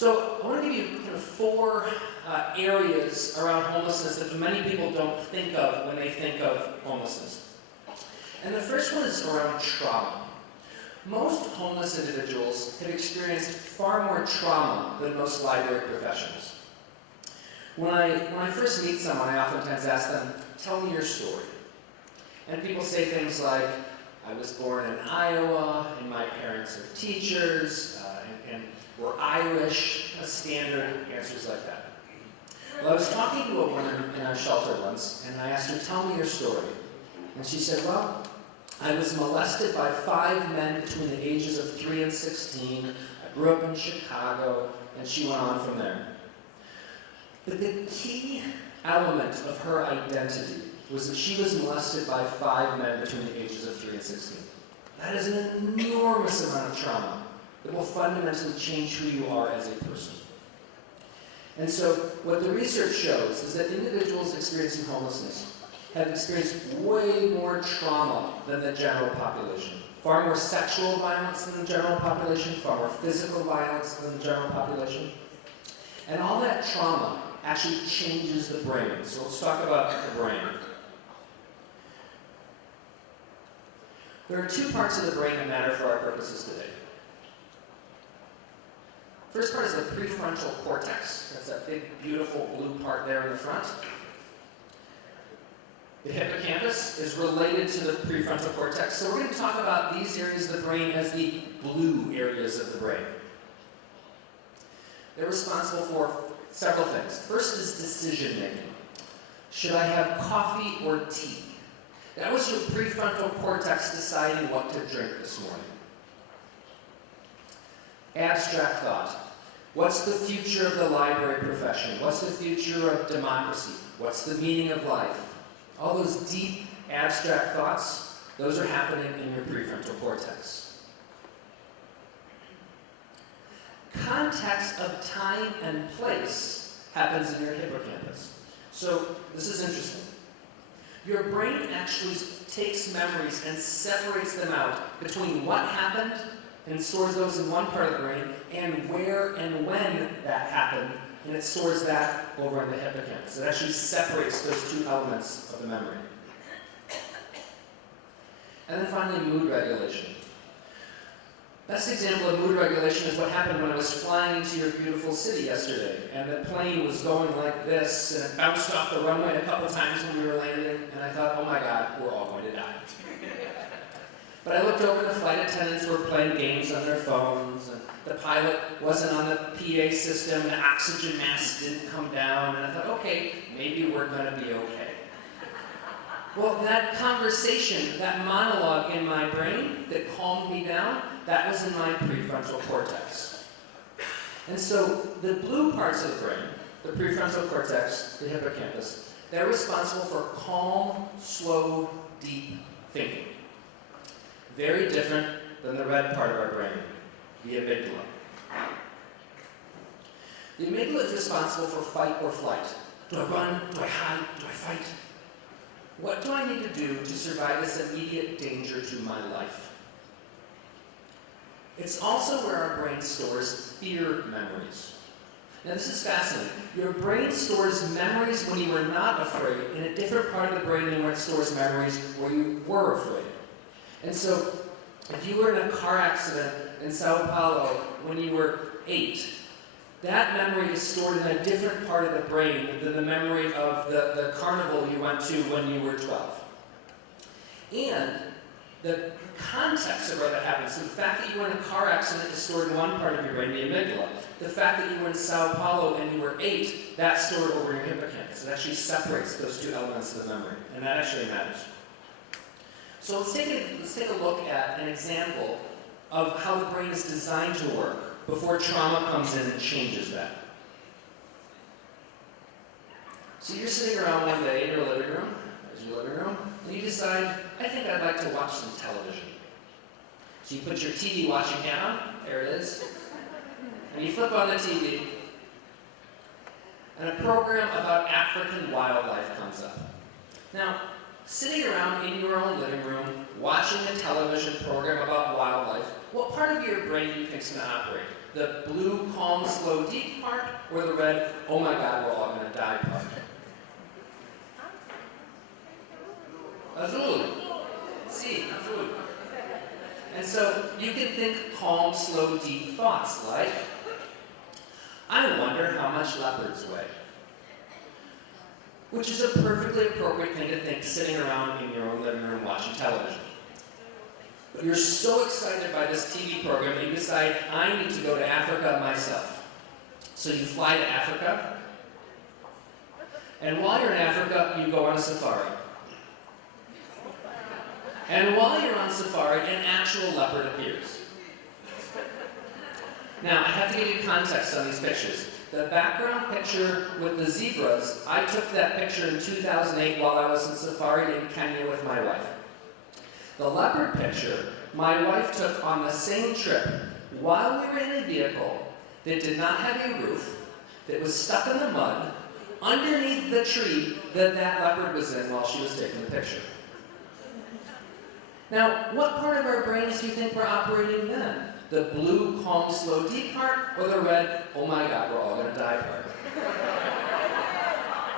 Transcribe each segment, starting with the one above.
So I want to give you kind of four areas around homelessness that many people don't think of when they think of homelessness. And the first one is around trauma. Most homeless individuals have experienced far more trauma than most library professionals. When I first meet someone, I oftentimes ask them, tell me your story. And people say things like, I was born in Iowa, and my parents are teachers, and we're Irish, standard answers like that. Well, I was talking to a woman in our shelter once, and I asked her, tell me your story. And she said, well, I was molested by 5 men between the ages of 3 and 16. I grew up in Chicago, and she went on from there. But the key element of her identity was that she was molested by 5 men between the ages of 3 and 16. That is an enormous amount of trauma that will fundamentally change who you are as a person. And so what the research shows is that individuals experiencing homelessness have experienced way more trauma than the general population. Far more sexual violence than the general population, far more physical violence than the general population. And all that trauma actually changes the brain. So let's talk about the brain. There are 2 parts of the brain that matter for our purposes today. First part is the prefrontal cortex. That's that big, beautiful blue part there in the front. The hippocampus is related to the prefrontal cortex. So we're going to talk about these areas of the brain as the blue areas of the brain. They're responsible for several things. First is decision making. Should I have coffee or tea? That was your prefrontal cortex deciding what to drink this morning. Abstract thought. What's the future of the library profession? What's the future of democracy? What's the meaning of life? All those deep, abstract thoughts, those are happening in your prefrontal cortex. Context of time and place happens in your hippocampus. So this is interesting. Your brain actually takes memories and separates them out between what happened and stores those in one part of the brain and where and when that happened, and it stores that over in the hippocampus. It actually separates those 2 elements of the memory. And then finally, mood regulation. Best example of mood regulation is what happened when I was flying into your beautiful city yesterday, and the plane was going like this, and it bounced off the runway a couple times when we were landing, and I thought, oh my God, we're all going to die. But I looked over, and the flight attendants were playing games on their phones, and the pilot wasn't on the PA system, and the oxygen mask didn't come down, and I thought, okay, maybe we're going to be okay. Well, that conversation, that monologue in my brain that calmed me down, that was in my prefrontal cortex. And so the blue parts of the brain, the prefrontal cortex, the hippocampus, they're responsible for calm, slow, deep thinking. Very different than the red part of our brain, the amygdala. The amygdala is responsible for fight or flight. Do I run? Do I hide? Do I fight? What do I need to do to survive this immediate danger to my life? It's also where our brain stores fear memories. Now this is fascinating. Your brain stores memories when you were not afraid in a different part of the brain than where it stores memories where you were afraid. And so, if you were in a car accident in Sao Paulo when you were 8, that memory is stored in a different part of the brain than the memory of the carnival you went to when you were 12. And the context of where that happened, so the fact that you were in a car accident is stored in one part of your brain, the amygdala. The fact that you were in Sao Paulo and you were 8, that's stored over your hippocampus. It actually separates those 2 elements of the memory, and that actually matters. So let's take a look at an example of how the brain is designed to work before trauma comes in and changes that. So you're sitting around one day in your living room, and you decide, I think I'd like to watch some television. So you put your TV watching hat on, there it is, and you flip on the TV, and a program about African wildlife comes up. Now, sitting around in your own living room, watching a television program about wildlife, what part of your brain do you think is going to operate? The blue, calm, slow, deep part, or the red, oh my God, we're all going to die part? Azul. Si, azul. And so you can think calm, slow, deep thoughts like, I wonder how much leopards weigh. Which is a perfectly appropriate thing to think sitting around in your own living room watching television. But you're so excited by this TV program that you decide, I need to go to Africa myself. So you fly to Africa, and while you're in Africa, you go on a safari. And while you're on safari, an actual leopard appears. Now, I have to give you context on these pictures. The background picture with the zebras, I took that picture in 2008 while I was in safari in Kenya with my wife. The leopard picture, my wife took on the same trip while we were in a vehicle that did not have a roof, that was stuck in the mud, underneath the tree that leopard was in while she was taking the picture. Now, what part of our brains do you think we're operating then? The blue, calm, slow, deep part, or the red, oh my God, we're all going to die part?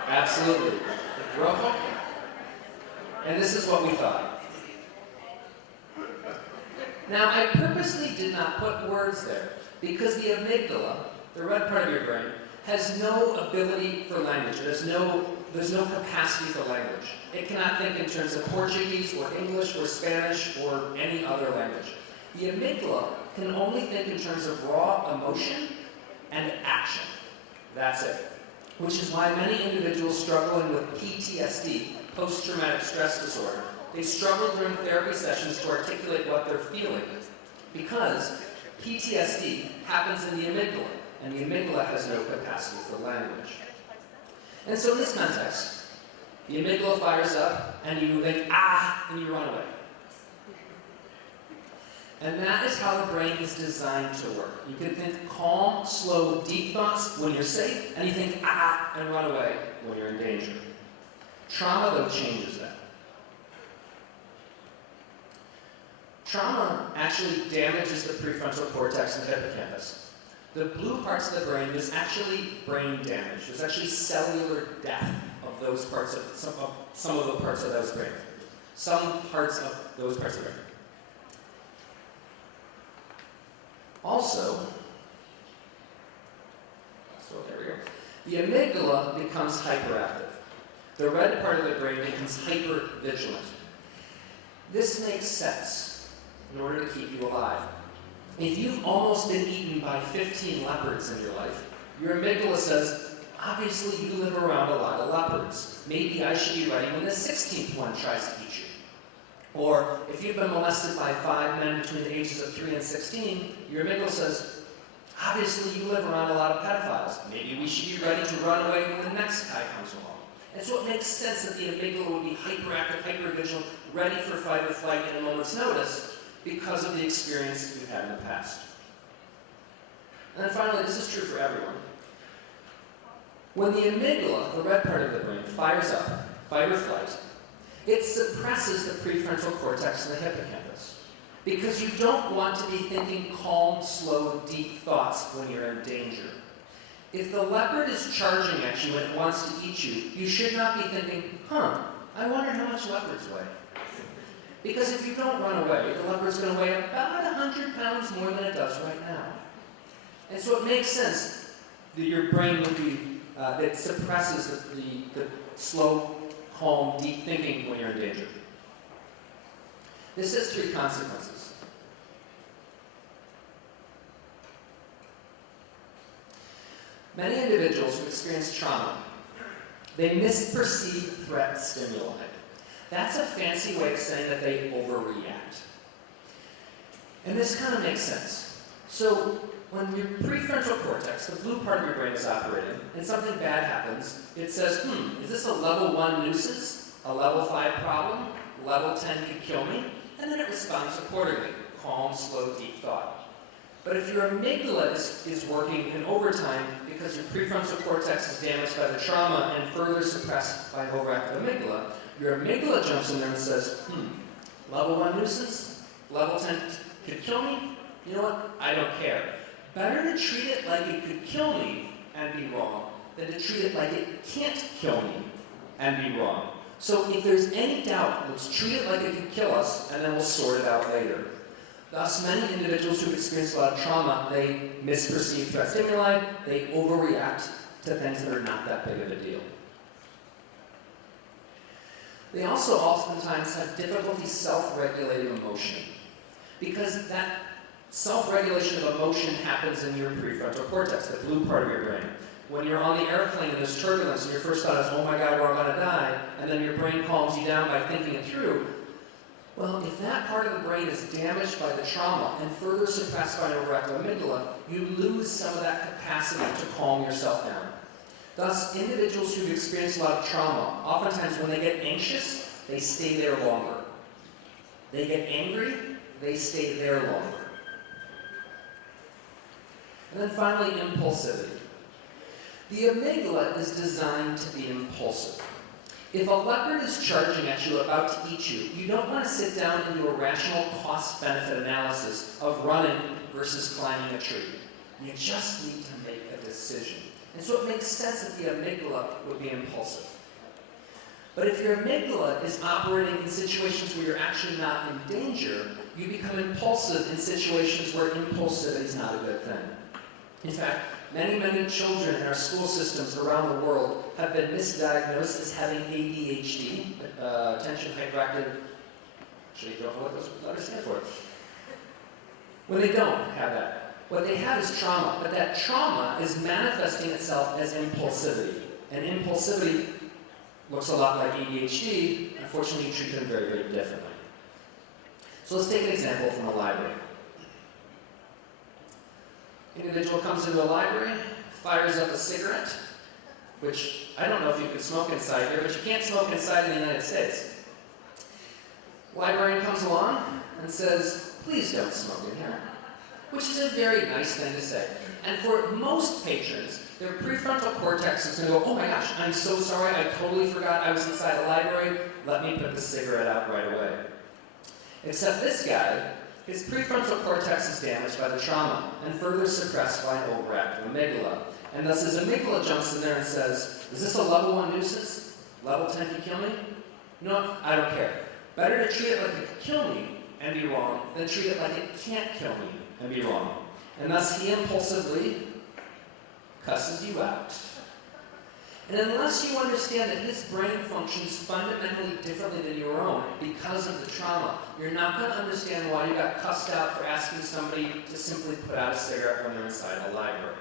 Absolutely. The rojo. And this is what we thought. Now, I purposely did not put words there because the amygdala, the red part of your brain, has no ability for language. There's no capacity for language. It cannot think in terms of Portuguese or English or Spanish or any other language. The amygdala can only think in terms of raw emotion and action. That's it. Which is why many individuals struggling with PTSD, post-traumatic stress disorder, they struggle during therapy sessions to articulate what they're feeling because PTSD happens in the amygdala, and the amygdala has no capacity for language. And so in this context, the amygdala fires up, and you think, ah, and you run away. And that is how the brain is designed to work. You can think calm, slow, deep thoughts when you're safe, and you think, ah, and run away when you're in danger. Trauma, though, changes that. Trauma actually damages the prefrontal cortex and the hippocampus. The blue parts of the brain, there's actually brain damage. There's actually cellular death of those parts of some of the parts of those brain. Some parts of those parts of the brain. Also, so there we go. The amygdala becomes hyperactive. The red part of the brain becomes hypervigilant. This makes sense in order to keep you alive. If you've almost been eaten by 15 leopards in your life, your amygdala says, obviously you live around a lot of leopards. Maybe I should be ready when the 16th one tries to eat you. Or if you've been molested by 5 men between the ages of 3 and 16, your amygdala says, obviously you live around a lot of pedophiles. Maybe we should be ready to run away when the next guy comes along. And so it makes sense that the amygdala would be hyperactive, hypervigilant, ready for fight or flight at a moment's notice because of the experience you've had in the past. And then finally, this is true for everyone. When the amygdala, the red part of the brain, fires up, fight or flight, it suppresses the prefrontal cortex and the hippocampus. Because you don't want to be thinking calm, slow, deep thoughts when you're in danger. If the leopard is charging at you and it wants to eat you, you should not be thinking, I wonder how much leopards weigh. Because if you don't run away, the leopard's going to weigh about 100 pounds more than it does right now. And so it makes sense that your brain would be, that suppresses the slow, calm, deep thinking when you're in danger. This has 3 consequences. Many individuals who experience trauma, they misperceive threat stimuli. That's a fancy way of saying that they overreact. And this kind of makes sense. So when your prefrontal cortex, the blue part of your brain, is operating, and something bad happens, it says, is this a level 1 nuisance? A level 5 problem? Level 10 could kill me? And then it responds accordingly. Calm, slow, deep thought. But if your amygdala is working in overtime because your prefrontal cortex is damaged by the trauma and further suppressed by an overactive amygdala, your amygdala jumps in there and says, level 1 nuisance? Level 10 could kill me? You know what? I don't care. Better to treat it like it could kill me and be wrong than to treat it like it can't kill me and be wrong. So if there's any doubt, let's treat it like it could kill us, and then we'll sort it out later. Thus, many individuals who've experienced a lot of trauma, they misperceive threat stimuli, they overreact to things that are not that big of a deal. They also oftentimes have difficulty self-regulating emotion, because that self-regulation of emotion happens in your prefrontal cortex, the blue part of your brain. When you're on the airplane and there's turbulence and your first thought is, oh my God, we're all gonna die, and then your brain calms you down by thinking it through, well, if that part of the brain is damaged by the trauma and further suppressed by an overactive amygdala, you lose some of that capacity to calm yourself down. Thus, individuals who've experienced a lot of trauma, oftentimes when they get anxious, they stay there longer. They get angry, they stay there longer. And then finally, impulsivity. The amygdala is designed to be impulsive. If a leopard is charging at you, about to eat you, you don't want to sit down and do a rational cost-benefit analysis of running versus climbing a tree. You just need to make a decision. And so it makes sense that the amygdala would be impulsive. But if your amygdala is operating in situations where you're actually not in danger, you become impulsive in situations where impulsivity is not a good thing. In fact, many children in our school systems around the world have been misdiagnosed as having ADHD, attention hyperactive, actually don't know what those letters stand for, when they don't have that. What they have is trauma, but that trauma is manifesting itself as impulsivity. And impulsivity looks a lot like ADHD. Unfortunately, you treat them very, very differently. So let's take an example from a library. Individual comes into a library, fires up a cigarette, which I don't know if you can smoke inside here, but you can't smoke inside in the United States. Librarian comes along and says, please don't smoke in here, which is a very nice thing to say. And for most patrons, their prefrontal cortex is going to go, oh my gosh, I'm so sorry, I totally forgot I was inside a library, let me put the cigarette out right away. Except this guy, his prefrontal cortex is damaged by the trauma and further suppressed by an overactive amygdala. And thus his amygdala jumps in there and says, is this a level 1 nuisance? Level 10 can kill me? No, I don't care. Better to treat it like it can kill me and be wrong than treat it like it can't kill me and be wrong. And thus he impulsively cusses you out. And unless you understand that his brain functions fundamentally differently than your own because of the trauma, you're not going to understand why you got cussed out for asking somebody to simply put out a cigarette when they're inside a library.